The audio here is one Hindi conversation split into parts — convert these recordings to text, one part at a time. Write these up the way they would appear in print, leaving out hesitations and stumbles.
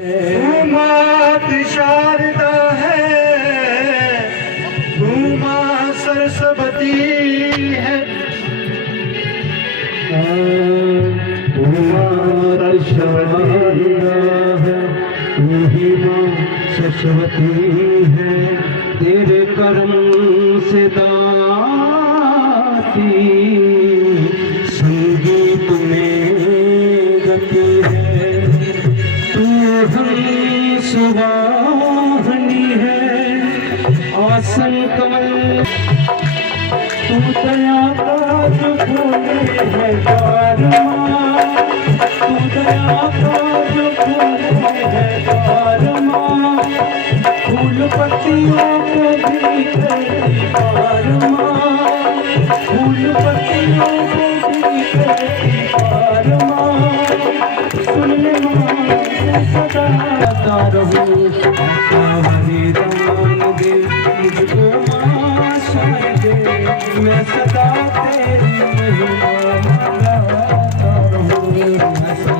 तू मात शारदा है, तू माँ सरस्वती है, तू माँ शारदा है, तू ही माँ सरस्वती है। तेरे कर्म से दाती संगीत में गति है। तू हंस वाहनी है, आसन कमल। तू दया का जो खोले है द्वार माँ, तू दया का जो खोले है द्वार माँ। फूल पत्तियों को भी करती पार माँ, फूल पत्तियों को भी करती पार माँ। सुन ले माँ सदा गाता रहूं, ऐसा वरदान दे मुझको माँ शान दे। मैं सदा तेरी महिमा गाता रहूं, ऐसा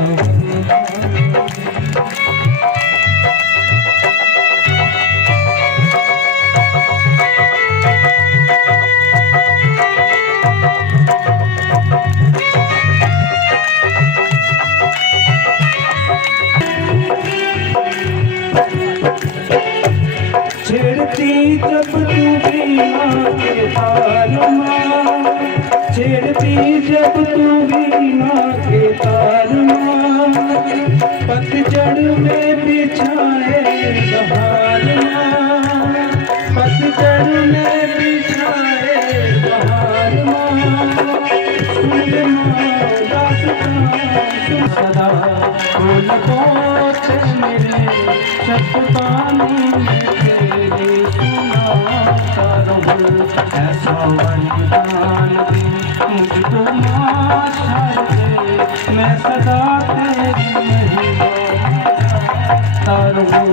छेड़ती जब तू बीना के तार माँ, छेड़ती जब तू बीना के तार माँ। पतझड़ में बिछाए बहार माँ, पतझड़ में बिछाए बहार माँ। सुन माँ दास्तां सदा बोल पोते मेरे शतपानी तेरे सुनाता रहूं। ऐसा वरदान दे मुझको माँ शान दे, मैं सदा तेरी महिमा गाता रहूं।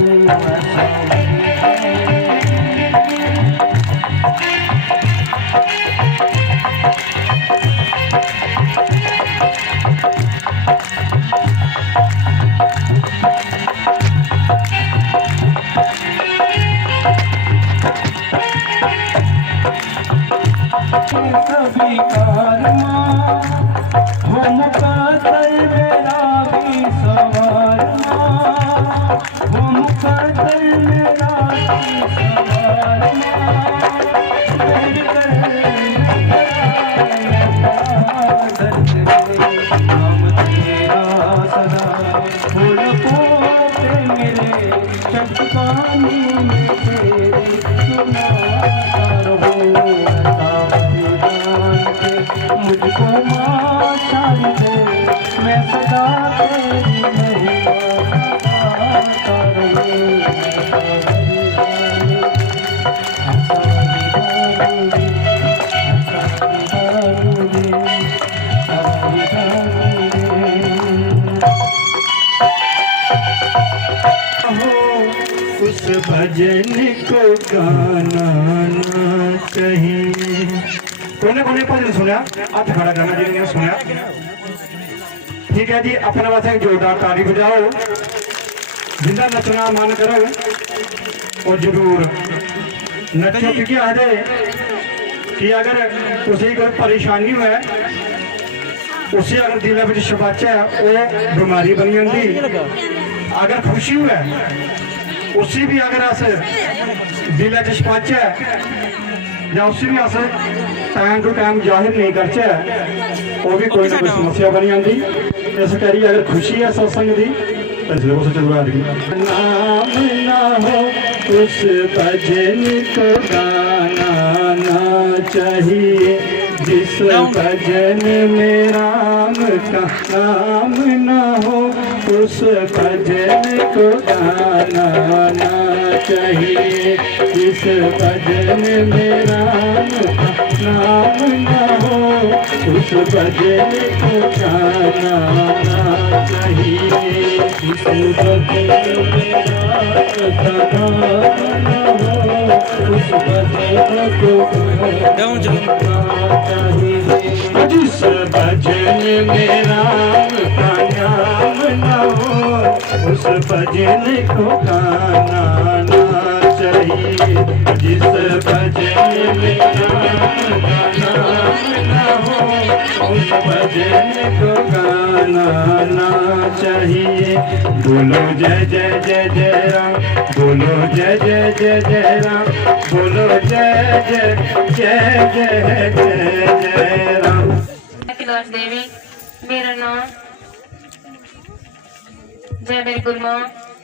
ऐसा स्वीकार माँ, हो मुकद्दर मेरा भी सवार माँ, हो मुकद्दर मेरा भी सवार माँ। मेरी नाम तेरा सदा फूल पोते मेरे शतपानी में तेरे सुनाता रहूं। मुझको माँ शान दे, मैं सदा तेरी महिमा गाता रहूं। उस भजन को गाना ना चाहिए। कोने कोने भजन सुनिया, हाथ खड़ा करना जिन्होंने सुनिया। ठीक है जी, अपने वास्ते एक जोरदार ताली बजाओ। जिंदा नचना मन करो और जरूर नचो, क्योंकि आखदे कि अगर उसे कोई परेशानी है, उसे अगर दिल में छपाचे वो बीमारी बन जाती। अगर खुशी है उसी भी अगर अस दिल च छपाचे या उसी भी अस टाइम टू टाइम जाहिर नहीं करचे, वो भी कोई ना कोई समस्या बन जाती। इस करी अगर खुशी है सत्संग की नाम ना हो उस भजन को गाना ना चाहिए। जिस भजन में राम का नाम ना हो उस भजन को गाना ना चाहिए। जिस भजन में राम का नाम न हो उस भजन को गाना ना चाहिए। जिस भजन में राम का नाम न हो उस भजन को गाना चाहिए। जिस भजन में राम का नाम न हो उस भजन को गाना ना चाहिए। जिस भजन में राम का नाम न हो उस भजन को गाना ना चाहिए। बोलो जय जय जय जय राम, बोलो जय जय जय जय राम, बोलो जय जय जय जय जय जय राम। कैलाश देवी मेरा नाम। जय मेरी गुरु माँ,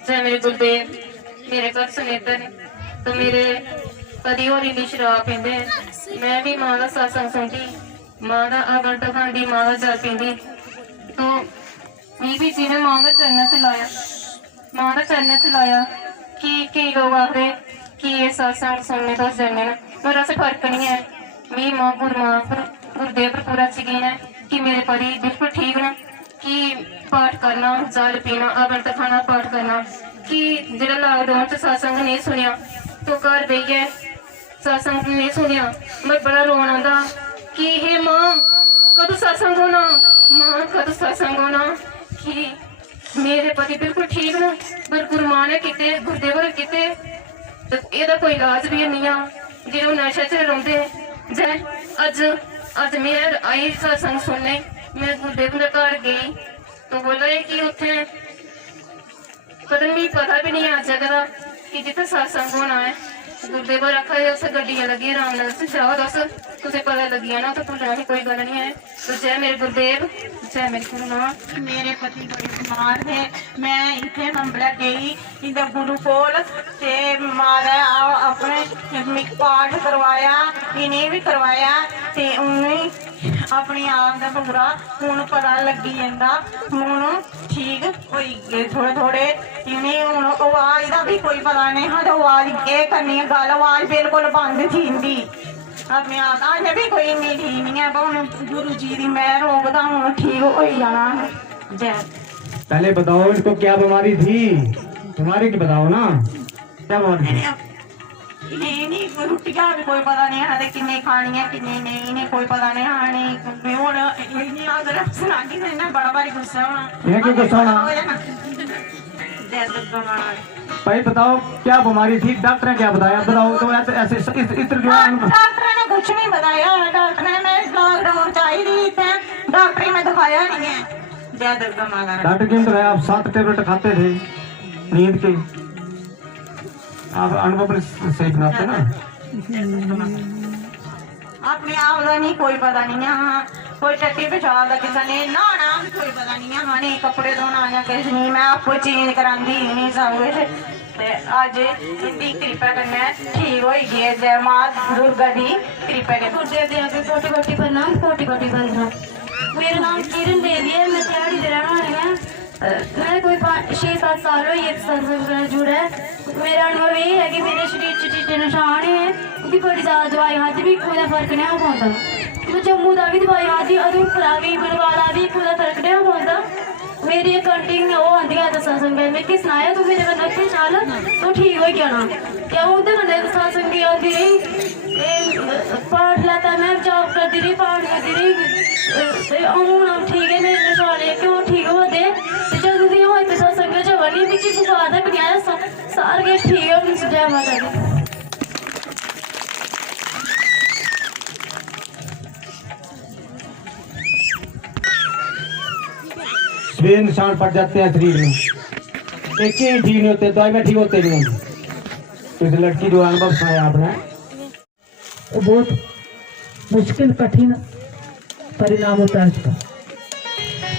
जय मेरे गुरुदेव। मेरे घर सुनेतर तो मेरे कदी होर इंदी शराब पींदे। मैं भी मां का सत्संग सुनती, मां का आगंट खांदी, मां का जल पींदी। तो मी भी जिन्हें मां का चरण च लाया, मां का चरण च लाया कि कई लोग आखदे कि ये सत्संग सुनने तो जन्ने न, पर ऐसा फर्क नहीं है। मी मां गुरुदेव पर पूरा यकीन है कि मेरे पति बिल्कुल ठीक न, कि पाठ करना, जल पीना, अमृत खाना, पाठ करना। कि जो लॉकडाउन च सत्संग नहीं सुनिया तो घर बेहियै सत्संग नहीं सुनिया, मैं बड़ा रोन आंदा कि हे मां कदों सत्संग होना, मां कदों सत्संग होना। कि मेरे पति बिल्कुल ठीक न, पर गुरु मां ने कीते, गुरुदेव ने कीते, तो एदा कोई इलाज भी नहीं आ। जो नशे च रौंदे जै अज मैं आई सत्संग सुनने, मैं गुरुदेव के घर गई तो बोला कि उत्थे पता नहीं, पता भी नहीं आज जगह का कि जिथे सत्संग होना है। गुरुदेव आखा उस गड्डियां लगी रामनगर से जाओ, दस तुझे पता लग गया ना तो भूलना भी कोई गल नहीं है। तो जय मेरे गुरुदेव, जय मेरे गुरु नानक। मेरे पति बड़े बीमार थे, मैं इतने नंबर गई इधर गुरु कोल ते मारा अपने पाठ करवाया, इन्हें भी करवाया ते उन्हें अपनी आप का पूरा हूँ पता लगी जाता, हूँ ठीक हो गए थोड़े थोड़े। इन्हें हूँ आवाज का भी कोई पता नहीं हाँ, तो आवाज ये करनी है गल, आवाज बिल्कुल बंद थी इंदी। अपने आप अजें भी कोई इन्नी ठीक नहीं है, पर हूँ गुरु जी की मेहर होगा हूँ ठीक हो जाना है। जय। पहले बताओ इनको क्या बीमारी थी, बीमारी की बताओ ना, क्या बीमारी थी? ये नहीं रुटियां भी कोई पता नहीं है किन्नी खानी है किन्नी नहीं, इन्हें कोई पता नहीं खानी। हुण इन्हें अगर सुनागी तो इन्हें बड़ा भारी गुस्सा होना। ये क्यों गुस्सा होना? भाई बताओ क्या बीमारी थी, डॉक्टर ने क्या बताया, बताओ तो ऐसे इस डॉक्टर ने कुछ नहीं बताया, डॉक्टर ने मैं लॉकडाउन चाहिए थे, डॉक्टर में दिखाया नहीं है। जय दुर्गा माता। डॉक्टर क्यों बताया? आप 7 टेबलेट खाते थे नींद के, आप अनुभव सही बनाते ना। अपने आप का नहीं कोई पता नहीं है, हाँ कोई टट्टी पेशाब का किसी ने नहाना भी कोई पता नहीं है, हाँ नहीं कपड़े धोना या किस नहीं, मैं आपको चेंज करांदी नहीं सब कुछ। अज इनकी कृपा कन्नै ठीक हो गई। जय मां दुर्गा दी कृपा कन्नै। कोटि कोटि प्रणाम, कोटि कोटि वंदना। मेरा नाम किरण देवी है, मैं दिहाड़ी दे रहने वाली हूँ। मैं कोई 6-7 साल हो ये सत्संग कन्नै जुड़ा है। मेरा अनुभव ये है कि मेरे शरीर च चिट्टे निशान है, उदी बड़ी ज्यादा दवाई खाती भी कोई फर्क नहीं पौंदा। मैं जम्मू दा भी दवाई खाती, उधमपुरा भी, बरवाला भी, कोई फर्क नहीं पौंदा। मेरी अकाउंटिंग ओह् आंदी है सत्संग मिगी सनाया तू मेरे कन्नै उत्थे चल तू ठीक होई जाना। क्या उं'दे कन्नै सत्संग आंदी रेही, पाठ लैता मैं जॉब करदी रही, पाठ करदी रही, हून ठीक है मेरे निशाने क्यों ठीक होआ दे। जदूं दी अ'ऊं इत्थे सत्संग च आवा नी मिगी बुखार तक नहीं आया, सारा किश ठीक है। जय माता दी। वे निशान पड़ जाते हैं शरीर में, एक ही ठीक नहीं होते, दवाई में ठीक होते नहीं होंगे। तो इस लड़की जो अनुभव सुनाया आपने, वो बहुत मुश्किल कठिन परिणाम होता है इसका।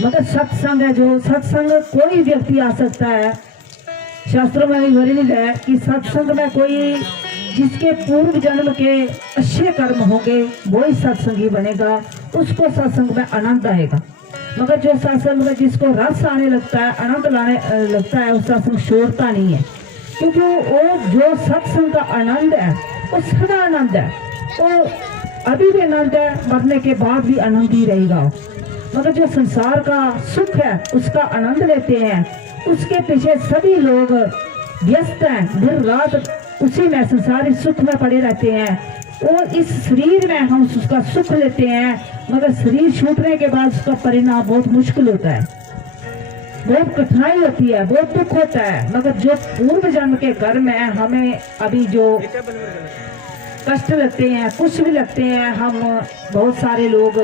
मगर सत्संग है, जो सत्संग कोई व्यक्ति आ सकता है। शास्त्रों में भी वर्णित है कि सत्संग में कोई जिसके पूर्व जन्म के अच्छे कर्म होंगे वही सत्संगी बनेगा, उसको सत्संग में आनंद आएगा। मगर जो सत्संग में जिसको रस आने लगता है, आनंद लाने लगता है, उस सत्संग छोड़ता नहीं है। क्योंकि वो जो सत्संग का आनंद है वो सदा आनंद है, वो अभी भी आनंद है, मरने के बाद भी आनंद ही रहेगा। मगर जो संसार का सुख है उसका आनंद लेते हैं, उसके पीछे सभी लोग व्यस्त हैं, दिन रात उसी में संसारिक सुख में पड़े रहते हैं और इस शरीर में हम उसका सुख लेते हैं। मगर शरीर छूटने के बाद उसका परिणाम बहुत मुश्किल होता है, बहुत कठिनाई होती है, बहुत दुख होता है। मगर जो पूर्व जन्म के घर में हमें अभी जो कष्ट लगते हैं, कुछ भी लगते हैं, हम बहुत सारे लोग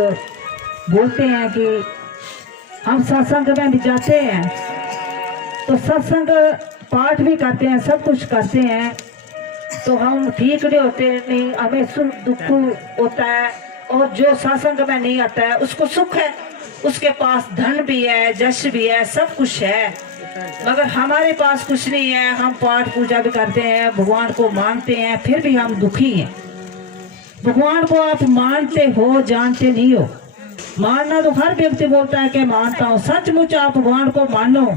बोलते हैं कि हम सत्संग में भी जाते हैं तो सत्संग पाठ भी करते हैं, सब कुछ करते हैं, तो हम ठीक नहीं होते, नहीं हमें सुख दुख होता है। और जो सत्संग में नहीं आता है उसको सुख है, उसके पास धन भी है, जश भी है, सब कुछ है, मगर हमारे पास कुछ नहीं है। हम पाठ पूजा भी करते हैं, भगवान को मानते हैं, फिर भी हम दुखी हैं। भगवान को आप मानते हो, जानते नहीं हो। मानना तो हर व्यक्ति बोलता है कि मानता हूँ, सचमुच आप भगवान को मानो,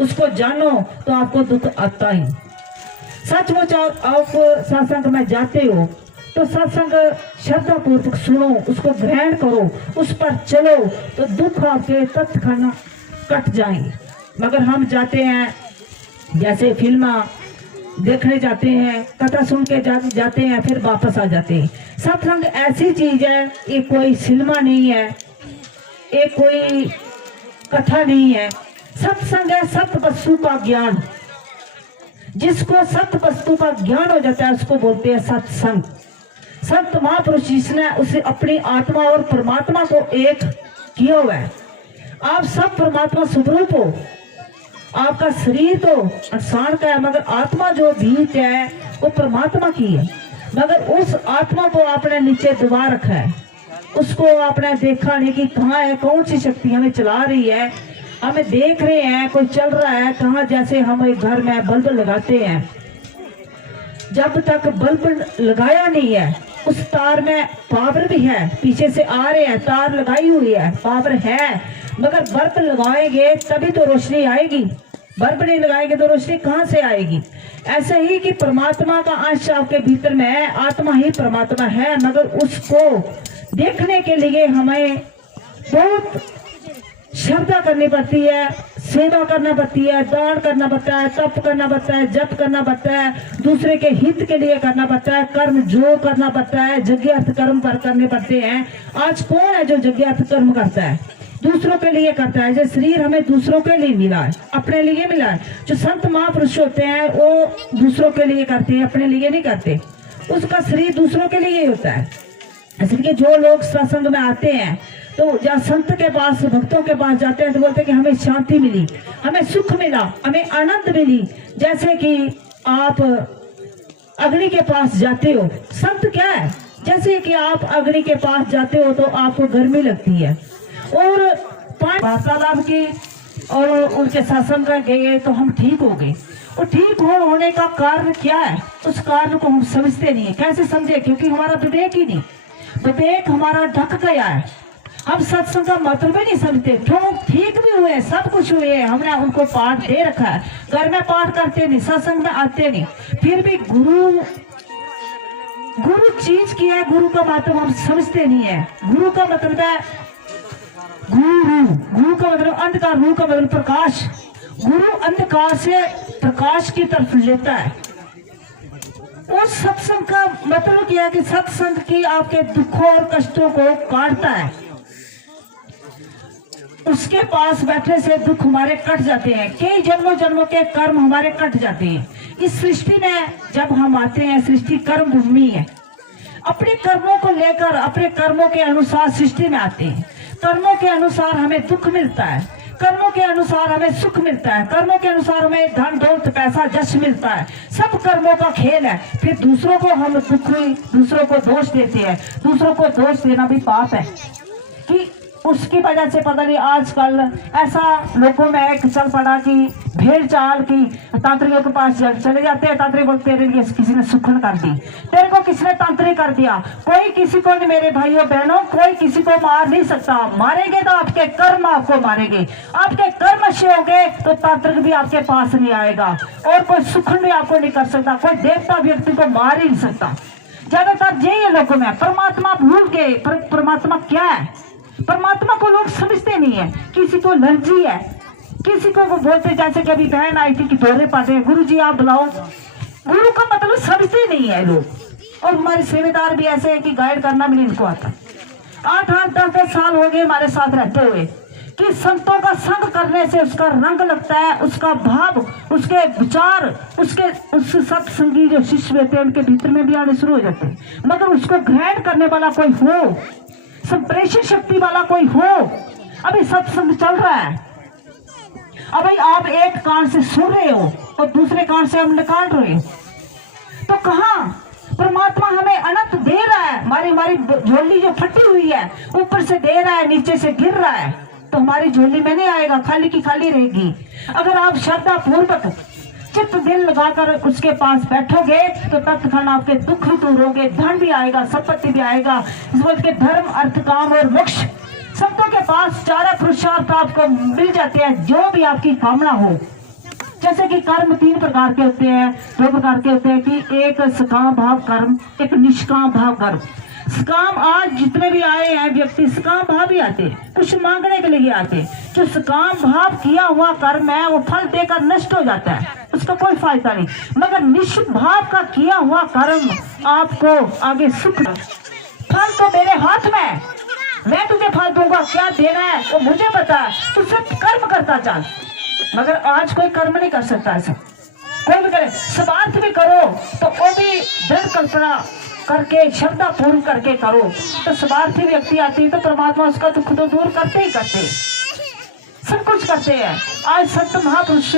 उसको जानो तो आपको दुख आता ही। सचमुच आप सत्संग में जाते हो तो सत्संग श्रद्धा पूर्वक सुनो, उसको ग्रहण करो, उस पर चलो तो दुख आपके तत्क्षण कट जाएंगे। मगर हम जाते हैं, जैसे फिल्म देखने जाते हैं, कथा सुन के जाते हैं, फिर वापस आ जाते हैं। सत्संग ऐसी चीज है, ये कोई सिनेमा नहीं है, ये कोई कथा नहीं है। सत्संग है सत्य वस्तु का ज्ञान। जिसको सत्य वस्तु का ज्ञान हो जाता है उसको बोलते हैं सत्संग। संत महापुरुष जिसने उसे अपनी आत्मा और परमात्मा को एक किया हुआ है। आप सब परमात्मा स्वरूप हो, आपका शरीर तो इंसान का है, मगर आत्मा जो बीच है वो परमात्मा की है। मगर उस आत्मा को आपने नीचे दबा रखा है, उसको आपने देखा नहीं कि कहाँ है, कौन सी शक्ति हमें चला रही है। हमें देख रहे हैं कोई चल रहा है कहाँ, जैसे हम एक घर में बल्ब लगाते हैं, जब तक बल्ब लगाया नहीं है उस तार में पावर भी है, पीछे से आ रहे हैं, तार लगाई हुई है, पावर है, मगर बल्ब लगाएंगे तभी तो रोशनी आएगी। बल्ब नहीं लगाएंगे तो रोशनी कहाँ से आएगी। ऐसे ही कि परमात्मा का अंश आपके भीतर में है, आत्मा ही परमात्मा है, मगर उसको देखने के लिए हमें बहुत श्रद्धा करनी पड़ती है, सेवा करना पड़ती है, दान करना पड़ता है, तप करना पड़ता है, जप करना पड़ता है, दूसरे के हित के लिए करना पड़ता है, कर्म जो करना पड़ता है, यज्ञ अर्थ कर्म पर करने पड़ते हैं। आज कौन है जो यज्ञ अर्थ कर्म करता है? दूसरों के लिए करता है। जो शरीर हमें दूसरों के लिए मिला है, अपने लिए मिला है। जो संत महापुरुष होते हैं वो दूसरों के लिए करते हैं, अपने लिए नहीं करते। उसका शरीर दूसरों के लिए होता है। इसलिए जो लोग सत्संग में आते हैं तो जब संत के पास, भक्तों के पास जाते हैं तो बोलते हैं कि हमें शांति मिली, हमें सुख मिला, हमें आनंद मिली। जैसे कि आप अग्नि के पास जाते हो, संत क्या है, जैसे कि आप अग्नि के पास जाते हो तो आपको गर्मी लगती है और वार्तालाप की और उनके सत्संग गए तो हम ठीक हो गए। और ठीक होने का कारण क्या है, उस कारण को हम समझते नहीं है। कैसे समझे? क्योंकि हमारा विवेक ही नहीं, विवेक हमारा ढक गया है। हम सत्संग का मतलब ही नहीं समझते। क्यों? ठीक भी हुए, सब कुछ हुए, हमने उनको पाठ दे रखा है, घर में पाठ करते नहीं, सत्संग में आते नहीं, फिर भी गुरु चीज की है, गुरु का मतलब हम समझते नहीं है। गुरु का मतलब है गुरु का मतलब अंधकार, गुरु का मतलब प्रकाश। गुरु अंधकार से प्रकाश की तरफ लेता है। और सत्संग का मतलब क्या है कि सत्संग की आपके दुखों और कष्टों को काटता है। उसके पास बैठने से दुख हमारे कट जाते हैं, कई जन्मों जन्मों के कर्म हमारे कट जाते हैं। इस सृष्टि में जब हम आते हैं, सृष्टि कर्म भूमि है। अपने कर्मों को लेकर, अपने कर्मों के अनुसार सृष्टि में आते हैं। कर्मों के अनुसार हमें दुख मिलता है, कर्मों के अनुसार हमें सुख मिलता है, कर्मों के अनुसार हमें धन दौलत पैसा जश मिलता है। सब कर्मों का खेल है। फिर दूसरों को हम दुख, दूसरों को दोष देते हैं। दूसरों को दोष देना भी पाप है कि उसकी वजह से पता नहीं आजकल ऐसा लोगों में एक चल पड़ा कि भेड़ चाल की तांत्रिकों के पास चले जाते हैं। तांत्रिक बोलते तेरे लिए किसी ने सुखन कर दी, तेरे को किसने तांत्रिक कर दिया। कोई किसी को नहीं, मेरे भाइयों बहनों, कोई किसी को मार नहीं सकता। मारेंगे तो आपके कर्म आपको मारेंगे। आपके कर्म अच्छे होंगे तो तांत्रिक भी आपके पास नहीं आएगा और कोई सुखन भी आपको नहीं कर सकता। कोई देवता व्यक्ति को मार ही नहीं सकता। ज्यादातर यही है लोगों में, परमात्मा भूल गए। परमात्मा क्या है? परमात्मा को लोग समझते नहीं है। किसी को एलर्जी है, किसी को वो बोलते, जैसे कि अभी बहन आई थी कि दौरे पाते हैं, गुरु जी आप बुलाओ। गुरु का मतलब समझते नहीं है लोग। और हमारे सेवेदार भी ऐसे है कि गाइड करना भी नहीं इनको आता। 8-8, 10-10 साल हो गए हमारे साथ रहते हुए, कि संतों का संग करने से उसका रंग लगता है, उसका भाव, उसके विचार, उस सत्संगी जो शिष्य रहते हैं उनके भीतर में भी आने शुरू हो जाते हैं। मगर उसको ग्रहण करने वाला कोई हो, संप्रेषण शक्ति वाला कोई हो। अभी सत्संग चल रहा है, अब भाई आप एक कान से सुन रहे हो और दूसरे कान से हम निकाल रहे हो, तो कहाँ परमात्मा हमें अनंत दे रहा है। हमारी झोली जो फटी हुई है, ऊपर से दे रहा है, नीचे से गिर रहा है, तो हमारी झोली में नहीं आएगा, खाली की खाली रहेगी। अगर आप श्रद्धा पूर्वक चित्त दिल लगाकर उसके पास बैठोगे तो तत्क्षण आपके दुख भी दूर होंगे, धन भी आएगा, संपत्ति भी आएगा। इस बोल के धर्म, अर्थ, काम और मोक्ष संतों के पास चार पुरुषार्थ आपको मिल जाते हैं, जो भी आपकी कामना हो। जैसे कि कर्म 3 प्रकार के होते हैं, 2 प्रकार के होते हैं, कि एक सकाम भाव कर्म, एक निष्काम भाव कर्म। सकाम, आज जितने भी आए हैं व्यक्ति सकाम भाव ही आते, कुछ मांगने के लिए आते। जो सकाम भाव किया हुआ कर्म है वो फल देकर नष्ट हो जाता है, उसका कोई फायदा नहीं। मगर निष्भाव का किया हुआ कर्म आपको आगे सुख, फल तो मेरे हाथ में, मैं तुझे फल दूंगा, क्या देना है वो मुझे पता है, तू सिर्फ कर्म करता चल। मगर आज कोई कर्म नहीं कर सकता ऐसा, कोई भी करे, स्वार्थ भी करो तो वो भी दृढ़ कल्पना करके, श्रद्धा पूर्ण करके करो, तो स्वार्थी व्यक्ति आती है तो परमात्मा उसका दुख तो दूर करते ही करते, सब कुछ करते हैं। आज संत महापुरुष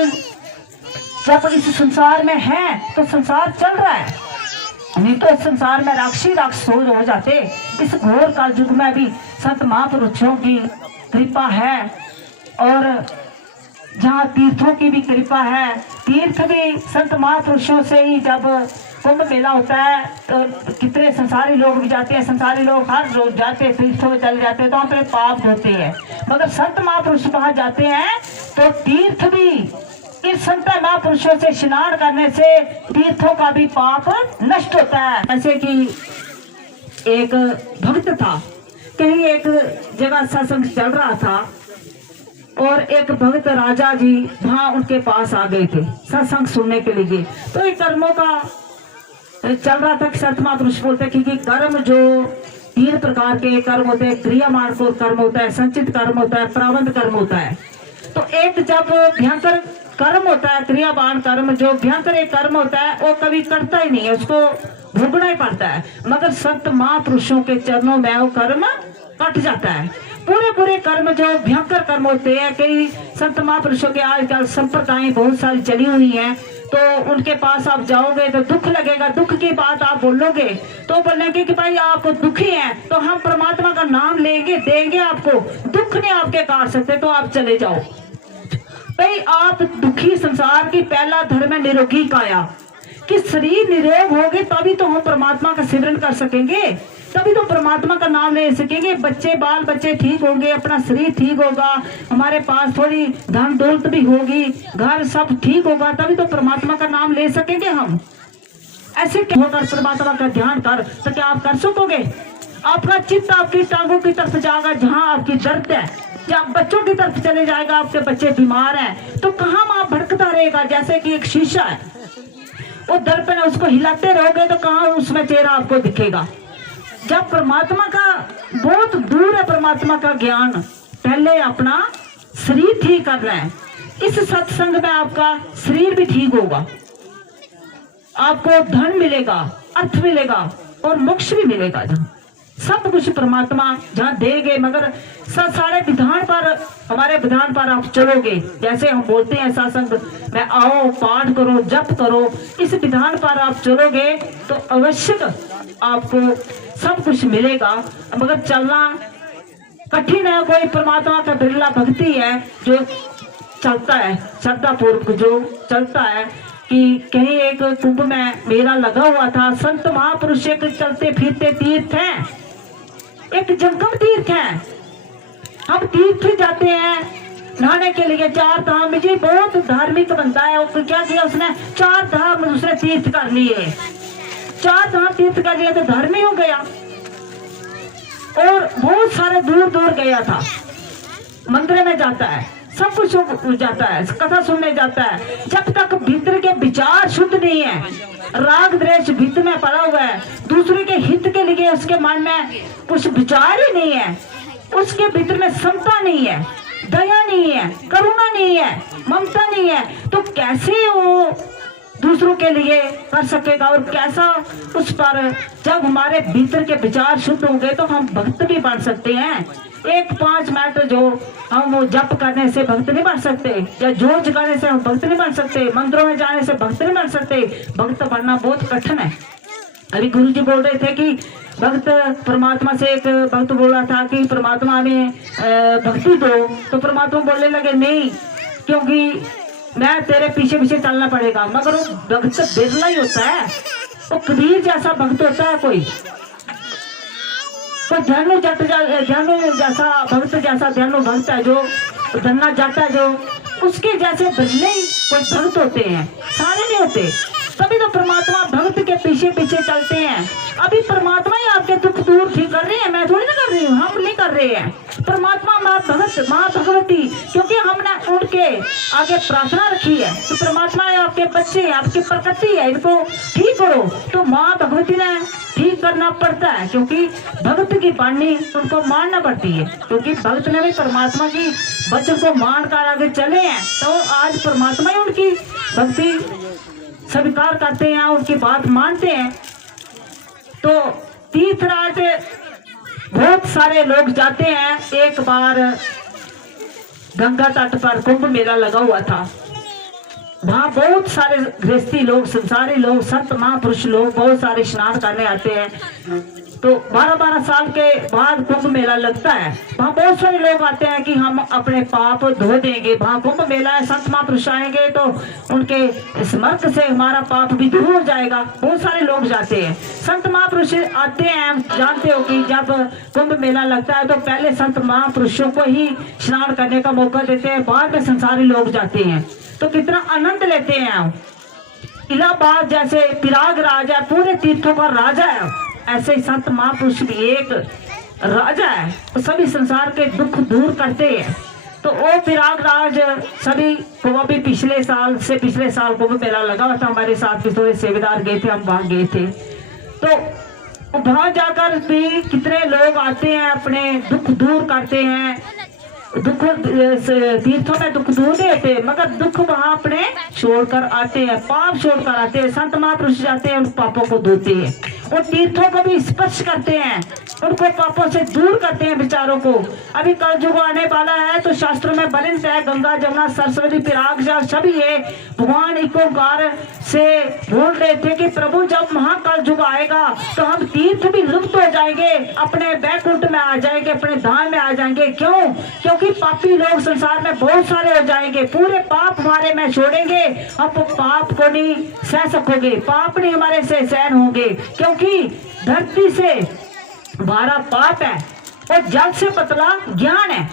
जब इस संसार में है तो संसार चल रहा है, नहीं तो इस संसार में राक्षस हो जाते। इस घोर काल युग में भी संत महापुरुषों की कृपा है, और जहाँ तीर्थों की भी कृपा है। तीर्थ भी संत महापुरुषों से ही, जब कुंभ मेला होता है तो कितने संसारी लोग भी जाते हैं, संसारी लोग हर रोज जाते हैं, तीर्थों में चले जाते हैं तो अपने पाप धोते हैं। मगर संत महापुरुष वहां जाते हैं तो तीर्थ भी इस संत महापुरुषों से स्नान करने से तीर्थों का भी पाप नष्ट होता है। ऐसे कि एक भक्त था, कहीं एक जगह सत्संग चल रहा था और एक भक्त राजा जी वहां उनके पास आ गए थे सत्संग सुनने के लिए। तो एक कर्मों का चल रहा था कि संत महापुरुष बोलते कि कर्म जो 3 प्रकार के कर्म होते हैं, क्रियामान को कर्म होता है, संचित कर्म होता है, प्रारब्ध कर्म होता है। तो एक जब भयंकर कर्म होता है, क्रियावान कर्म, जो भयंकर एक कर्म होता है वो कभी करता ही नहीं है, उसको भोगना ही पड़ता है। मगर संत महापुरुषों के चरणों में वो कर्म कट जाता है। पूरे कर्म जो भयंकर कर्म होते हैं, कई संत महापुरुषों के आजकल संप्रदाय बहुत सारी चली हुई हैं, तो उनके पास आप जाओगे तो दुख लगेगा, दुख की बात आप बोलोगे तो बोलेंगे कि भाई आप दुखी हैं, तो हम परमात्मा का नाम लेंगे, देंगे आपको, दुख नहीं आपके काट सकते, तो आप चले जाओ। भाई आप दुखी, संसार की पहला धर्म है निरोगी काया, कि शरीर निरोग होगे तभी तो हम परमात्मा का सिमरन कर सकेंगे, तभी तो परमात्मा का नाम ले सकेंगे। बाल बच्चे ठीक होंगे, अपना शरीर ठीक होगा, हमारे पास थोड़ी धन दौलत भी होगी, घर सब ठीक होगा, तभी तो परमात्मा का नाम ले सकेंगे हम। ऐसे होकर परमात्मा का ध्यान कर तो क्या आप कर सकोगे? आपका चित्त आपकी टांगों की तरफ जाएगा, जहाँ आपकी दर्द है, जब बच्चों की तरफ चले जाएगा, आपके बच्चे बीमार हैं तो कहाँ आप भटकता रहेगा। जैसे कि एक शीशा है, वो दर्पण है, उसको हिलाते रहोगे तो कहाँ उसमें चेहरा आपको दिखेगा। जब परमात्मा का बहुत दूर है, परमात्मा का ज्ञान, पहले अपना शरीर ठीक कर रहे हैं। इस सत्संग में आपका शरीर भी ठीक होगा, आपको धन मिलेगा, अर्थ मिलेगा और मोक्ष भी मिलेगा। जहाँ सब कुछ परमात्मा जहाँ देंगे, मगर सारे विधान पर, हमारे विधान पर आप चलोगे। जैसे हम बोलते हैं सत्संग में आओ, पाठ करो, जप करो, इस विधान पर आप चलोगे तो अवश्य आपको सब कुछ मिलेगा। मगर चलना कठिन है, कोई परमात्मा का बिरला भक्ति है जो चलता है, श्रद्धा पूर्वक जो चलता है। कि कहीं एक कुंभ में मेला लगा हुआ था, संत महापुरुष एक चलते फिरते तीर्थ हैं, एक जंगम तीर्थ है। हम तीर्थ जाते हैं नहाने के लिए, 4 धाम, जी बहुत धार्मिक बनता है। क्या किया उसने, 4 धाम उसने तीर्थ कर लिए, 4 धाम तीर्थ कर लिया तो धर्मी हो गया, और बहुत सारे दूर दूर गया था, मंदिर में जाता है, सब कुछ जाता है, कथा सुनने जाता है। जब तक भीतर के विचार शुद्ध नहीं है, राग द्वेष भीतर में पड़ा हुआ है, दूसरे के हित के लिए उसके मन में कुछ विचार ही नहीं है, उसके भीतर में समता नहीं है, दया नहीं है, करुणा नहीं है, ममता नहीं है, तो कैसे वो दूसरों के लिए कर सकेगा? और कैसा उस पर, जब हमारे भीतर के विचार शुद्ध होंगे तो हम भक्त भी बन सकते हैं। 1-5 मिनट जो हम वो जप करने से भक्त नहीं बन सकते, या जोर जगाने से हम भक्त नहीं बन सकते, मंदिरों में जाने से भक्त नहीं बन सकते। भक्त बनना बहुत कठिन है। अभी गुरु जी बोल रहे थे कि भक्त परमात्मा से, एक भक्त बोल रहा था कि परमात्मा में भक्ति दो, तो परमात्मा बोलने लगे नहीं, क्योंकि मैं तेरे पीछे पीछे चलना पड़ेगा। मगर वो भक्त बिरला ही होता है, वो कबीर जैसा भक्त होता है, कोई धनु जैसा भक्त, जैसा धनु भक्त है, जो धन्ना जाता है, जो उसके जैसे बिरले ही कोई भक्त होते हैं, सारे नहीं होते। तभी तो परमात्मा भक्त के पीछे पीछे चलते हैं। अभी परमात्मा ही आपके दुख दूर ठीक कर रही है, मैं थोड़ी ना कर रही हूँ, हम नहीं कर रहे हैं। परमात्मा माँ भगत, माँ भगवती, क्योंकि हमने उनके आगे प्रार्थना रखी है तो परमात्मा है, आपके बच्चे, आपकी प्रकृति है, इनको ठीक करो, तो माँ भगवती ने ठीक करना पड़ता है, क्योंकि भक्त की वाणी उनको मानना पड़ती है, क्योंकि भक्त ने भी परमात्मा की वचन को मान कर आगे चले हैं, तो आज परमात्मा ही उनकी भक्ति स्वीकार करते हैं, उनकी बात मानते हैं। तो तीर्थराज बहुत सारे लोग जाते हैं। एक बार गंगा तट पर कुंभ मेला लगा हुआ था, वहाँ बहुत सारे गृहस्थी लोग, संसारी लोग, संत महापुरुष लोग बहुत सारे स्नान करने आते हैं। तो 12-12 साल के बाद कुंभ मेला लगता है, वहाँ बहुत सारे लोग आते हैं कि हम अपने पाप धो देंगे। वहाँ कुंभ मेला है, संत महापुरुष आएंगे तो उनके स्मर्क से हमारा पाप भी दूर हो जाएगा। बहुत सारे लोग जाते हैं, संत महापुरुष आते हैं। जानते हो कि जब कुंभ मेला लगता है तो पहले संत महापुरुषों को ही स्नान करने का मौका देते हैं, बाद में संसारी लोग जाते हैं। तो कितना आनंद लेते हैं। इलाहाबाद जैसे प्रयागराज है, पूरे तीर्थों का राजा है, ऐसे ही संत महापुरुष भी एक राजा है, तो सभी संसार के दुख दूर करते हैं। तो वो प्रयागराज सभी को, अभी पिछले साल कुंभ मेला लगा हुआ था, हमारे साथ भी थोड़े सेवेदार गए थे, हम वहां गए थे। तो वहां जाकर भी कितने लोग आते हैं, अपने दुख दूर करते हैं। दुख तीर्थों में दुख दूर नहीं होते, मगर दुख वहां अपने छोड़कर आते हैं, पाप छोड़कर आते हैं। संत महापुरुष जाते हैं, उन पापों को धोते हैं, और तीर्थों को भी स्पर्श करते हैं, उनको पापों से दूर करते हैं विचारों को। अभी कलयुग आने वाला है तो शास्त्रों में वर्णित है, गंगा जमुना सरस्वती प्रयागराज सभी है। भगवान एक ओंकार से बोल रहे थे कि प्रभु जब महाकलयुग आएगा तो हम तीर्थ भी लुप्त हो जाएंगे, अपने बैकुंठ में आ जाएंगे, अपने धाम में आ जाएंगे। क्यों? क्योंकि पापी लोग संसार में बहुत सारे हो जाएंगे, पूरे पाप हमारे में छोड़ेंगे, हम पाप को नहीं सह सकोगे, पाप नहीं हमारे से सहन होंगे, क्योंकि धरती से 12 पाप है और जल से पतला ज्ञान है।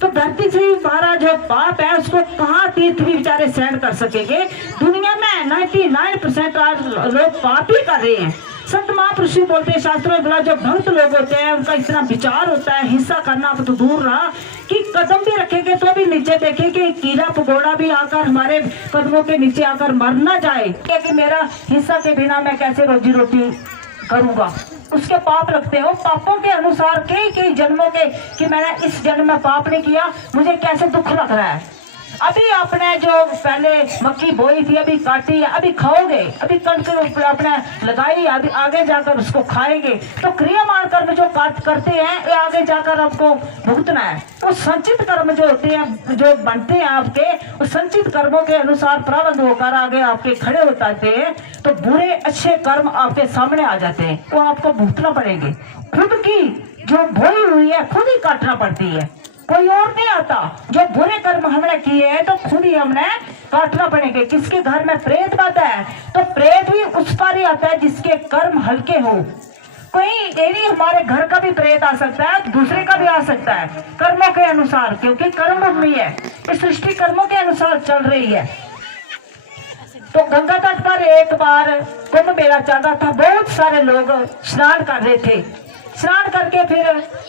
तो धरती से 12 जो पाप है उसको कहाँ तीर्थ भी बेचारे सहन कर सकेंगे। दुनिया में 99% आज लोग पाप ही कर रहे हैं। संत महापुरुष बोलते हैं शास्त्रों में, जो भक्त लोग होते हैं उनका इतना विचार होता है, हिंसा करना तो दूर रहा कि कदम भी रखेंगे तो भी नीचे देखेंगे, कीड़ा पकौड़ा भी आकर हमारे कदमों के नीचे आकर मर ना जाए कि मेरा हिंसा के बिना मैं कैसे रोजी रोटी करूंगा। उसके पाप रखते हो, पापों के अनुसार कई जन्मों के कि मैंने इस जन्म में पाप नहीं किया, मुझे कैसे दुख लग रहा है। अभी आपने जो पहले मक्की बोई थी, अभी काटी, अभी खाओगे, अभी कणक आपने लगाई, अभी आगे जाकर उसको खाएंगे। तो क्रियामान कर्म जो करते हैं ये आगे जाकर आपको भुगतना है। तो संचित कर्म जो होते हैं, जो बनते हैं आपके, उस संचित कर्मों के अनुसार प्रारंभ होकर आगे आपके खड़े हो जाते हैं। तो बुरे अच्छे कर्म आपके सामने आ जाते हैं, वो आपको भुगतना पड़ेंगे। खुद की जो बोई हुई है खुद ही काटना पड़ती है, कोई और नहीं आता। जो बुरे कर्म हमने किए हैं तो खुद ही हमने काटना पड़ेंगे। किसके घर में प्रेत आता है तो प्रेत भी उस पर ही आता है जिसके कर्म हल्के हो। कोई ये नहीं हमारे घर का भी प्रेत आ सकता है, दूसरे का भी आ सकता है, कर्मों के अनुसार, क्योंकि कर्म भूमि है, इस सृष्टि कर्मों के अनुसार चल रही है। तो गंगा तट पर एक बार कुंभ मेला चल रहा था। बहुत सारे लोग स्नान कर रहे थे। स्नान करके फिर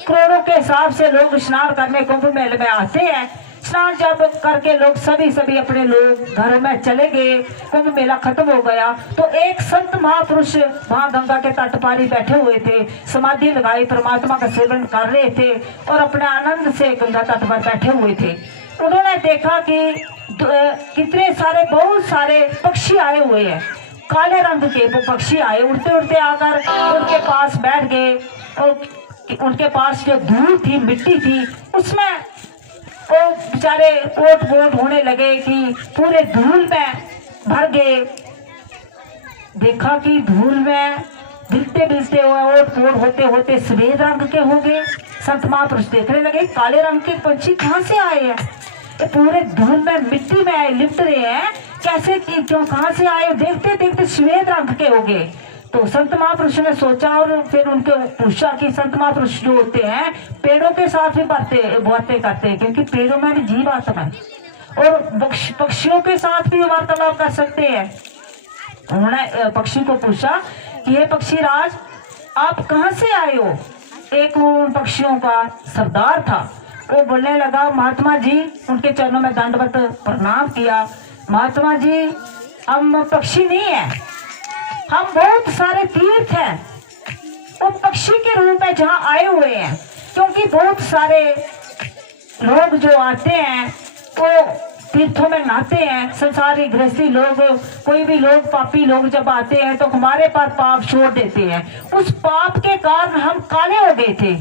करोड़ों के हिसाब से लोग स्नान करने कुंभ मेले में आते हैं। स्नान जब करके लोग सभी अपने लोग घरों में चले गए, कुंभ मेला खत्म हो गया, तो एक संत महापुरुष वहां गंगा के तट पर ही बैठे हुए थे, समाधि लगाई, परमात्मा का सेवन कर रहे थे और अपने आनंद से गंगा तट पर बैठे हुए थे। उन्होंने देखा कि कितने सारे बहुत सारे पक्षी आए हुए हैं, काले रंग के वो पक्षी आए, उड़ते उड़ते आकर उनके पास बैठ गए और उनके पास जो धूल थी, मिट्टी थी, उसमें वो बेचारे ओट बोट होने लगे कि पूरे धूल में भर गए। देखा कि धूल में बिलते बिलते हुए ओट बोट होते होते सफेद रंग के हो गए। संत महापुरुष देखने लगे काले रंग के पंछी कहाँ से आए हैं, ये पूरे धूल में मिट्टी में लिपट रहे हैं, कैसे क्यों कहाँ से आए। देखते देखते सफेद रंग के हो गए। तो संत महापुरुष ने सोचा और फिर उनके पूछा कि संत महापुरुष जो होते हैं पेड़ों के साथ भी बातें करते हैं, क्योंकि पेड़ों में भी जीव आत्मा है और पक्षियों के साथ भी वार्तालाप कर सकते हैं। उन्होंने पक्षी को पूछा कि ये पक्षी राज आप कहाँ से आए हो। एक उन पक्षियों का सरदार था, वो बोलने लगा महात्मा जी, उनके चरणों में दंडवत प्रणाम किया, महात्मा जी हम पक्षी नहीं है, हम बहुत सारे तीर्थ हैं, वो पक्षी के रूप में जहाँ आए हुए हैं, क्योंकि बहुत सारे लोग जो आते हैं वो तीर्थों में नहाते हैं, संसारी गृहस्थी लोग, कोई भी लोग पापी लोग जब आते हैं तो हमारे पास पाप छोड़ देते हैं। उस पाप के कारण हम काले हो गए थे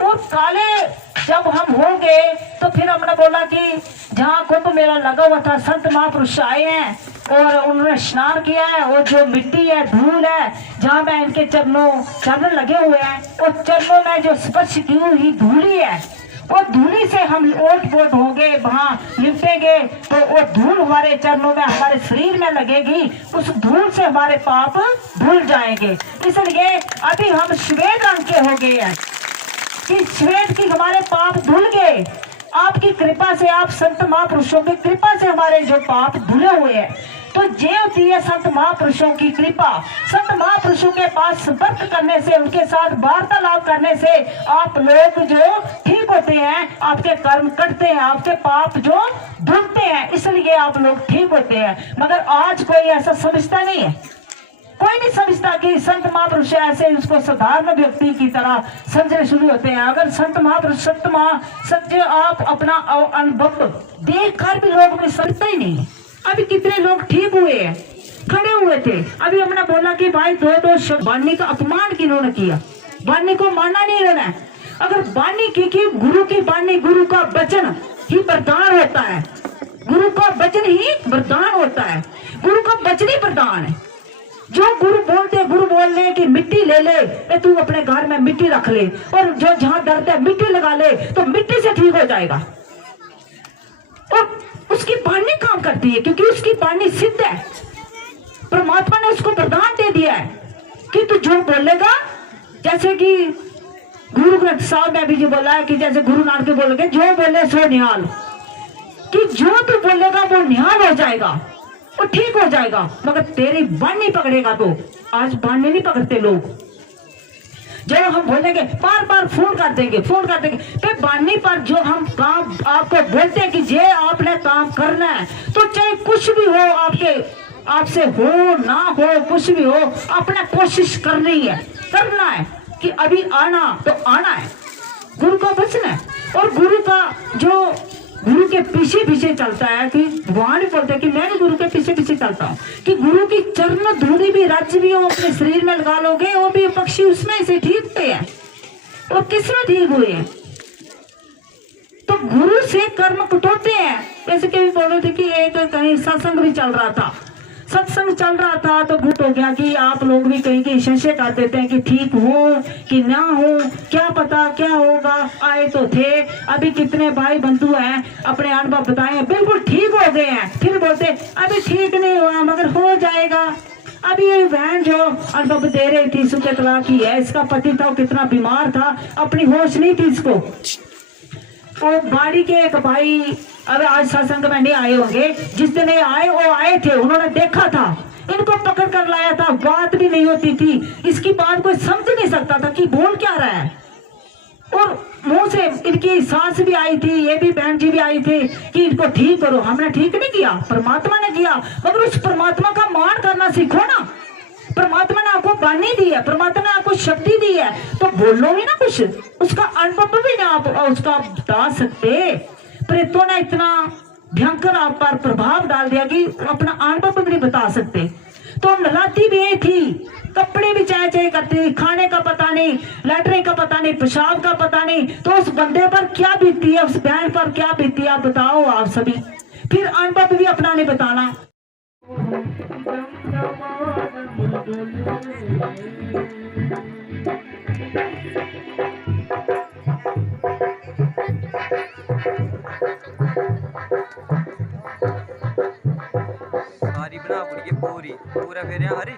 और काले जब हम हो गए तो फिर हमने बोला कि जहाँ कुंभ मेला लगा हुआ था संत महापुरुष आए हैं और उन्होंने स्नान किया है, और जो मिट्टी है धूल है जहाँ में इनके चरण लगे हुए हैं, और चरणों में जो स्पर्श की हुई धूली है, वो धूली से हम ओट पोट होंगे, वहाँ लिपटेंगे तो वो धूल हमारे चरणों में हमारे शरीर में लगेगी, उस धूल से हमारे पाप धुल जाएंगे। इसलिए अभी हम श्वेत रंग के हो गए हैं कि श्वेत की हमारे पाप धुल गए। आपकी कृपा से, आप संत महापुरुषों की कृपा से हमारे जो पाप धुले हुए हैं, तो ये होती है संत महापुरुषों की कृपा। संत महापुरुषों के पास संपर्क करने से, उनके साथ वार्तालाप करने से आप लोग जो ठीक होते हैं, आपके कर्म कटते हैं, आपके पाप जो धुलते हैं, इसलिए आप लोग ठीक होते हैं। मगर आज कोई ऐसा समझता नहीं है, कोई नहीं समझता कि संत महापुरुष ऐसे उसको साधारण व्यक्ति की तरह समझने शुरू होते हैं। अगर संत महापुरुष सत्य आप अपना अनुभव देख कर भी लोग भी समझते ही नहीं। अभी कितने लोग ठीक हुए हैं, खड़े हुए थे, अभी हमने बोला कि भाई दो शब्द वाणी का अपमान किन्होंने किया, वाणी को मानना नहीं रहना है। अगर वाणी की गुरु की वाणी, गुरु का वचन ही वरदान होता है, गुरु का वचन ही वरदान होता है, गुरु का वचन ही वरदान है। जो गुरु बोल ले कि मिट्टी ले ले, तू अपने घर में मिट्टी रख ले, और जो जहां दर्द है मिट्टी लगा ले, तो मिट्टी से ठीक हो जाएगा। और उसकी वाणी काम करती है, क्योंकि उसकी वाणी सिद्ध है। परमात्मा ने उसको वरदान दे दिया है कि तू जो बोलेगा, जैसे कि गुरु ग्रंथ साहब में भी जो बोला है कि जैसे गुरु नानक बोलोगे, जो बोले सो निहाल, कि जो तू बोलेगा वो निहाल हो जाएगा, वो ठीक हो जाएगा। मगर तेरी वाणी पकड़ेगा तो, आज वाणी नहीं पकड़ते लोग। जब हम बोलेंगे बार बार फोन कर देंगे, फिर वाणी पर जो हम काम आपको बोलते हैं कि ये आपने काम करना है, तो चाहे कुछ भी हो, आपसे हो ना हो, कुछ भी हो, अपना कोशिश करनी है, करना है कि अभी आना तो आना है। गुरु का वचन है, और गुरु का जो गुरु के पीछे चलता है, कि भगवान भी बोलते हैं कि मैं भी गुरु के पीछे चलता हूँ, कि गुरु की चरण धूली भी राज्य भी हो अपने शरीर में लगा लोगे, वो भी पक्षी उसमें से ठीक हुए हैं, और किसमें ठीक हुए हैं, तो गुरु से कर्म कुटोते हैं। जैसे कि बोल रहे थे कि एक कहीं सत्संग भी चल रहा था, तो गुट हो गया कि आप लोग भी कहीं की संशय कर देते हैं कि ठीक हो कि ना हो, क्या पता क्या होगा। आए तो थे, अभी कितने भाई बंधु हैं अपने अनुभव बताए, बिल्कुल ठीक हो गए हैं, फिर बोलते अभी ठीक नहीं हुआ मगर हो जाएगा। अभी ये बहन जो अनुभव दे रही थी, सुखे तला की है, इसका पति था, कितना बीमार था, अपनी होश नहीं थी इसको। और बाड़ी के एक भाई अब आज सत्संग में नहीं आए होंगे, जिस दिन ये आए वो आए थे, उन्होंने देखा था, इनको पकड़ कर लाया था, बात भी नहीं होती थी, इसकी बात कोई समझ नहीं सकता था कि बोल क्या रहा है। और मुंह से इनकी सांस भी आई थी, ये भी बहन जी भी आई थी कि इनको ठीक करो। हमने ठीक नहीं किया, परमात्मा ने किया, मगर उस परमात्मा का मान करना सीखो ना। परमात्मा ने आपको वाणी दी है, परमात्मा ने आपको शक्ति दी है, तो बोलो भी ना कुछ, उसका अनुभव भी ना आप उसका बता सकते। प्रेतों ने इतना भयंकर आप पर प्रभाव डाल दिया कि अपना अनुभव भी नहीं बता सकते। तो नलाती भी ये थी, कपड़े भी चाहे चाहे करती थी, खाने का पता नहीं, लैटरिन का पता नहीं, पेशाब का पता नहीं, तो उस बंदे पर क्या बीती है, उस बहन पर क्या बीती है, आप बताओ आप सभी। फिर अनुभव भी अपना नहीं बताना। सारी बना पूरी पूरी पूरा फेरे हरी